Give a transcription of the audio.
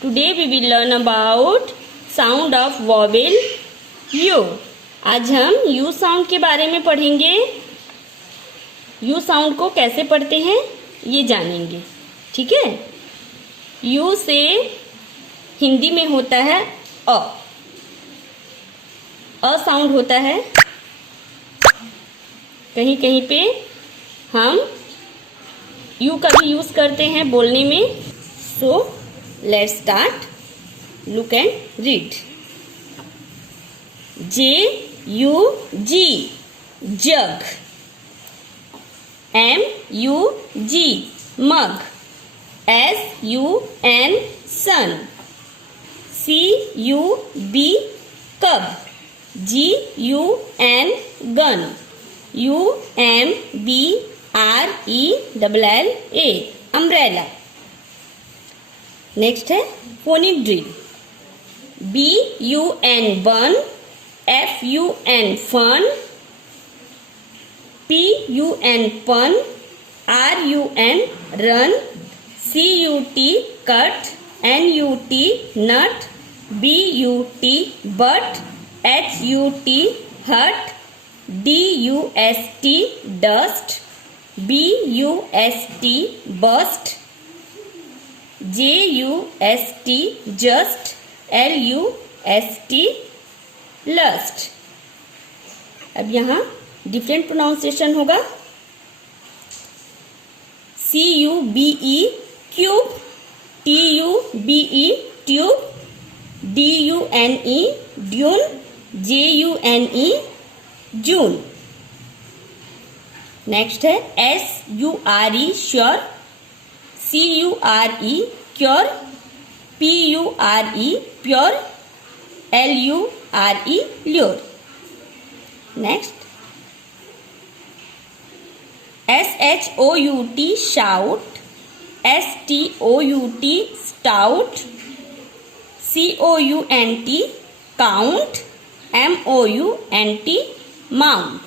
Today we will learn about sound of vowel U. आज हम U sound के बारे में पढ़ेंगे। U साउंड को कैसे पढ़ते हैं ये जानेंगे, ठीक है। U से हिंदी में होता है अ साउंड होता है। कहीं कहीं पे हम यू का भी यूज करते हैं बोलने में। So let's start, look and read. JUG jug, MUG mug, SUN sun, CUB cub, GUN gun, UMBRELLA umbrella. Next है phonic drill. BUN bun, FUN fun, PUN pun, RUN run, CUT cut, NUT nut, BUT but, HUT hut, DUST dust, BUST bust, JUST just, LUST lust. अब यहाँ different pronunciation होगा। CUBE cube, TUBE tube, DUNE dune, JUNE June. Next है SURE sure, CURE cure, PURE pure, LURE lure. Next SHOUT shout, STOUT stout, COUNT count, MOUNT mount.